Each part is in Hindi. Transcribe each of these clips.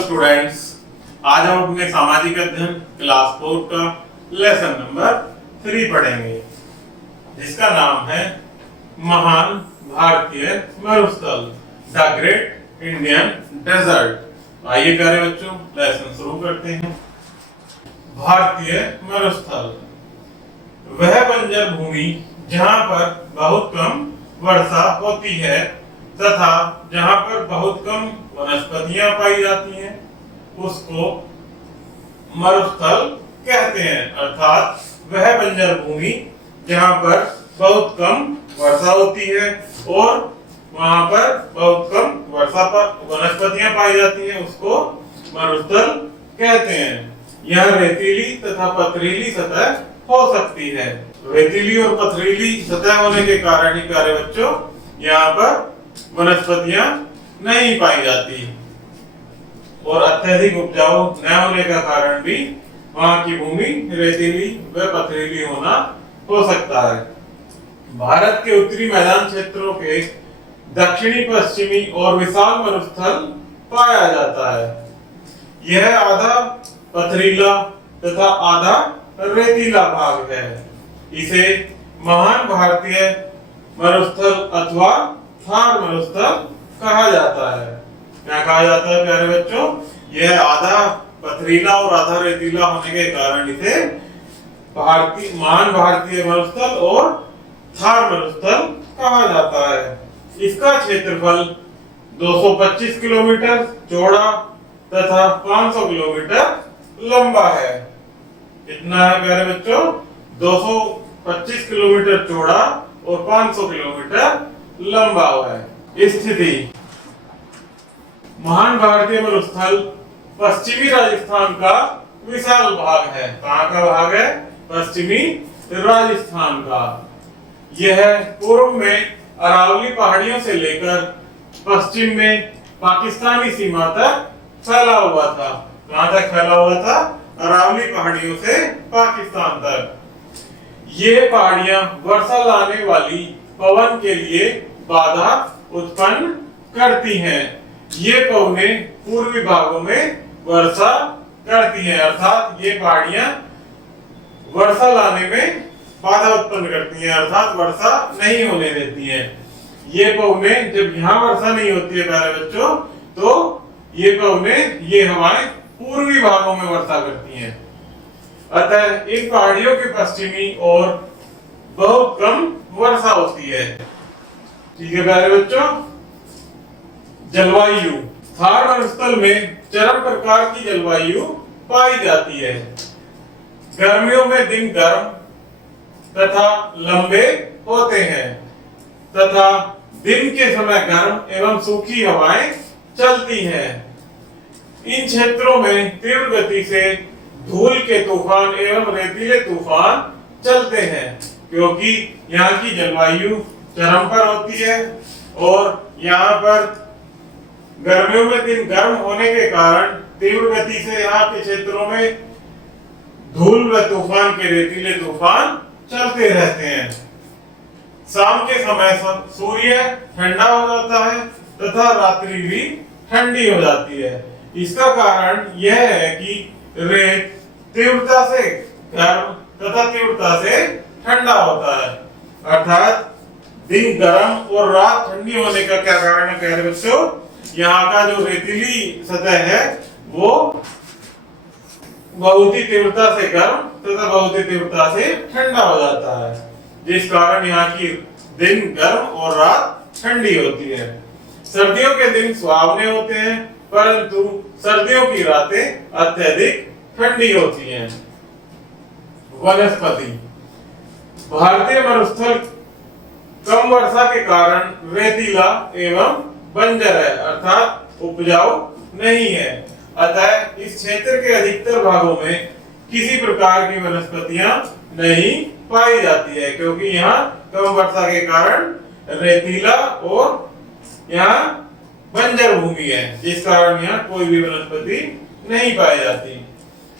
स्टूडेंट्स, आज हम अपने सामाजिक अध्ययन क्लास 4 का लेसन नंबर 3 पढ़ेंगे, जिसका नाम है महान भारतीय मरुस्थल, द ग्रेट इंडियन डेजर्ट। आइए प्यारे बच्चों, लेसन शुरू करते हैं। भारतीय मरुस्थल वह बंजर भूमि जहां पर बहुत कम वर्षा होती है तथा जहां पर बहुत कम वनस्पतियां पाई जाती हैं, उसको मरुस्थल कहते हैं। अर्थात वह बंजर भूमि जहां पर बहुत कम वर्षा होती है और वहां पर बहुत कम वर्षा पर वनस्पतियां पाई जाती हैं, उसको मरुस्थल कहते हैं। यह रेतीली तथा पथरीली सतह हो सकती है। रेतीली और पथरीली सतह होने के कारण ही प्यारे बच्चों यहाँ पर वनस्पतियां नहीं पाई जाती और अत्यधिक उपजाऊ न होने का कारण भी वहां की भूमि रेतीली व पथरीली होना हो सकता है। भारत के उत्तरी मैदान क्षेत्रों के दक्षिणी पश्चिमी और विशाल मरुस्थल पाया जाता है। यह आधा पथरीला तथा आधा रेतीला भाग है। इसे महान भारतीय मरुस्थल अथवा थार मरुस्थल कहा जाता है। क्या कहा जाता है प्यारे बच्चों? यह आधा पथरीला और आधा रेतीला होने के कारण इसे महान भारतीय मरुस्थल और थार मरुस्थल कहा जाता है। इसका क्षेत्रफल 225 किलोमीटर चौड़ा तथा 500 किलोमीटर लंबा है। कितना है प्यारे बच्चों? 225 किलोमीटर चौड़ा और 500 किलोमीटर लंबा है। स्थिति महान भारतीय मरुस्थल पश्चिमी राजस्थान का विशाल भाग है। कहाँ का भाग है? पश्चिमी राजस्थान का। यह पूर्व में अरावली पहाड़ियों से लेकर पश्चिम में पाकिस्तानी सीमा तक फैला हुआ था। कहां तक फैला हुआ था? अरावली पहाड़ियों से पाकिस्तान तक। ये पहाड़ियां वर्षा लाने वाली पवन के लिए बाधा उत्पन्न करती हैं। ये पवनें पूर्वी भागों में वर्षा करती हैं, अर्थात ये पहाड़ियां वर्षा लाने में बाधा उत्पन्न करती हैं, अर्थात वर्षा नहीं होने देती हैं। ये पवनें जब यहाँ वर्षा नहीं होती है प्यारे बच्चों, तो ये पवनें, ये हवाएं पूर्वी भागों में वर्षा करती हैं। अतः इन पहाड़ियों के पश्चिमी और बहुत कम वर्षा होती है। ठीक है प्यारे बच्चों। जलवायु थार मरुस्थल में चरम प्रकार की जलवायु पाई जाती है। गर्मियों में दिन गर्म तथा लंबे होते हैं तथा दिन के समय गर्म एवं सूखी हवाएं चलती हैं। इन क्षेत्रों में तीव्र गति से धूल के तूफान एवं रेतीले तूफान चलते हैं, क्योंकि यहाँ की जलवायु चरम पर होती है और यहाँ पर गर्मियों में दिन गर्म होने के कारण तीव्र गति से यहाँ के क्षेत्रों में धूल व तूफान के रेतीले तूफान चलते रहते हैं। शाम के समय सूर्य ठंडा हो जाता है तथा रात्रि भी ठंडी हो जाती है। इसका कारण यह है कि रेत तीव्रता से गर्म तथा तीव्रता से ठंडा होता है, अर्थात दिन गर्म और रात ठंडी होने का क्या कारण है प्यारे बच्चों? यहाँ का जो रेतीली सतह है वो बहुत ही तीव्रता से गर्म तथा बहुत ही तीव्रता से ठंडा हो जाता है, जिस कारण यहाँ की दिन गर्म और रात ठंडी होती है। सर्दियों के दिन सुहावने होते हैं, परंतु सर्दियों की रातें अत्यधिक ठंडी होती हैं। वनस्पति भारतीय मरुस्थल कम वर्षा के कारण रेतीला एवं बंजर है, अर्थात उपजाऊ नहीं है। अतः इस क्षेत्र के अधिकतर भागों में किसी प्रकार की वनस्पतियां नहीं पाई जाती है, क्योंकि यहाँ कम वर्षा के कारण रेतीला और यहाँ बंजर भूमि है, जिस कारण यहाँ कोई भी वनस्पति नहीं पाई जाती।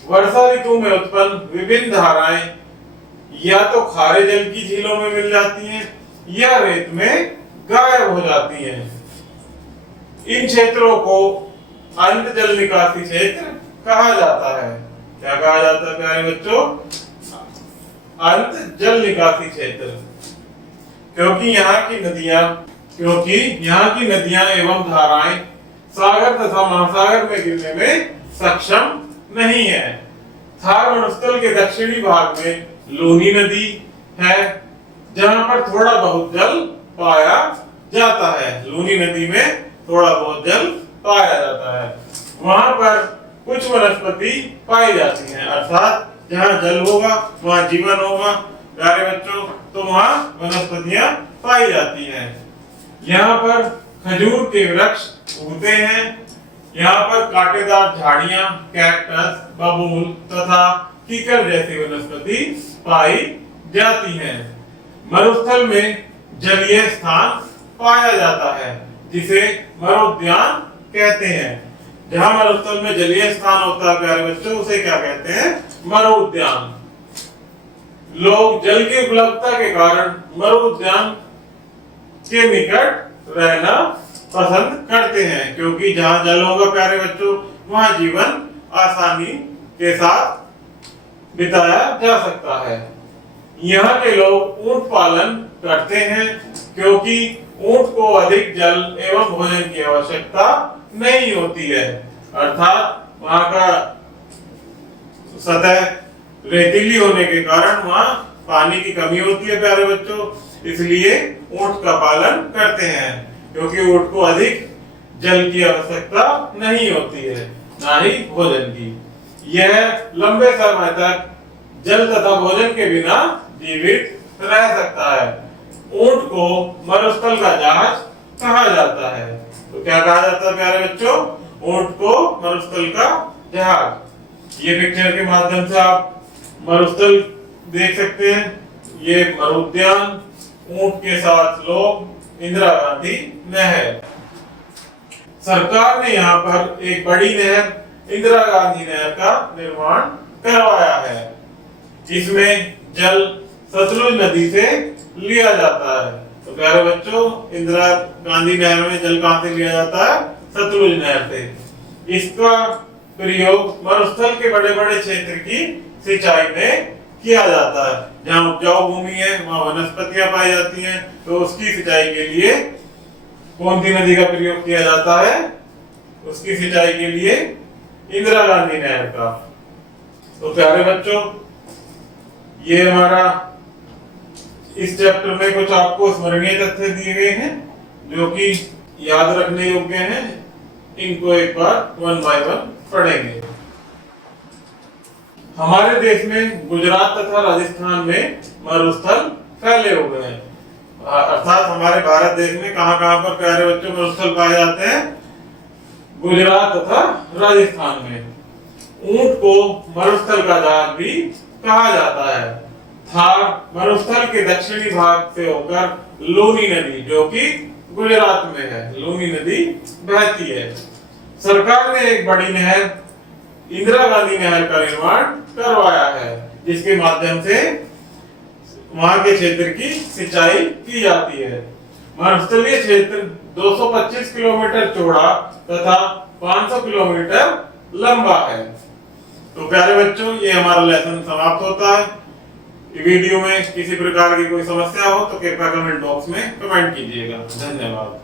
वर्षा ऋतु में उत्पन्न विभिन्न धाराएं या तो खारे जल की झीलों में मिल जाती हैं या रेत में गायब हो जाती हैं। इन क्षेत्रों को अंत जल निकासी क्षेत्र कहा जाता है। क्या कहा जाता है प्यारे बच्चों? अंत जल निकासी क्षेत्र। क्योंकि यहाँ की नदियां एवं धाराएं सागर तथा महासागर में गिरने में सक्षम नहीं है। थार मरुस्थल के दक्षिणी भाग में लूनी नदी है, जहां पर थोड़ा बहुत जल पाया जाता है। लूनी नदी में थोड़ा बहुत जल पाया जाता है। वहां पर कुछ वनस्पति पाई जाती हैं, अर्थात जहां जल होगा वहां जीवन होगा प्यारे बच्चों, तो वहां वनस्पतियां पाई जाती हैं। यहाँ पर खजूर के वृक्ष उगते हैं। यहाँ पर कांटेदार झाड़ियां, कैक्टस, बबूल तथा कीकर जैसी वनस्पति पाई जाती हैं। मरुस्थल में जलीय स्थान पाया जाता है, जिसे मरुद्यान कहते हैं। जहां मरुस्थल में जलीय स्थान होता है प्यारे बच्चों, उसे क्या कहते हैं? मरुद्यान। लोग जल की उपलब्धता के कारण मरुद्यान के निकट रहना पसंद करते हैं, क्योंकि जहां जल होगा प्यारे बच्चों वहां जीवन आसानी के साथ बिताया जा सकता है। यहाँ के लोग ऊंट पालन करते हैं, क्योंकि ऊंट को अधिक जल एवं भोजन की आवश्यकता नहीं होती है, अर्थात वहां का सतह रेतीली होने के कारण वहां पानी की कमी होती है प्यारे बच्चों, इसलिए ऊंट का पालन करते हैं, क्योंकि ऊंट को अधिक जल की आवश्यकता नहीं होती है, ना ही भोजन की। यह लंबे समय तक जल तथा भोजन के बिना जीवित रह सकता है। ऊंट को मरुस्थल का जहाज कहा जाता है। तो क्या कहा जाता है प्यारे बच्चों? ऊंट को मरुस्थल का जहाज। ये पिक्चर के माध्यम से आप मरुस्थल देख सकते हैं। ये मरुद्यान, ऊंट के साथ लोग, इंदिरा गांधी नहर। सरकार ने यहाँ पर एक बड़ी नहर, इंदिरा गांधी नहर का निर्माण करवाया है। इसमें जल सतलुज नदी से लिया जाता है। तो प्यारे बच्चों, इंदिरा गांधी नहर में जल कहां से लिया जाता है? सतलुज नहर से। इसका प्रयोग मरुस्थल के बड़े बड़े क्षेत्र की सिंचाई में किया जाता है। जहां उपजाऊ भूमि है वहां वनस्पतियां पाई जाती हैं, तो उसकी सिंचाई के लिए कौन सी नदी का प्रयोग किया जाता है? उसकी सिंचाई के लिए इंदिरा गांधी नहर का। तो प्यारे बच्चों, ये हमारा इस चैप्टर में कुछ आपको स्मरणीय तथ्य दिए गए हैं जो कि याद रखने योग्य हैं। इनको एक बार वन बाय वन पढ़ेंगे। हमारे देश में गुजरात तथा राजस्थान में मरुस्थल फैले हुए हैं, अर्थात हमारे भारत देश में कहां-कहां पर प्यारे बच्चों मरुस्थल पाए जाते हैं? गुजरात तथा राजस्थान में। ऊंट को मरुस्थल का जहाज भी कहा जाता है। थार मरुस्थल के दक्षिणी भाग से होकर लूनी नदी, जो कि गुजरात में है, लूनी नदी बहती है। सरकार ने एक बड़ी नहर, इंदिरा गांधी नहर का निर्माण करवाया है, जिसके माध्यम से वहां के क्षेत्र की सिंचाई की जाती है। मरुस्थलीय क्षेत्र 225 किलोमीटर चौड़ा तथा 500 किलोमीटर लंबा है। तो प्यारे बच्चों, ये हमारा लेसन समाप्त होता है। वीडियो में किसी प्रकार की कोई समस्या हो तो कृपया कमेंट बॉक्स में कमेंट कीजिएगा। धन्यवाद।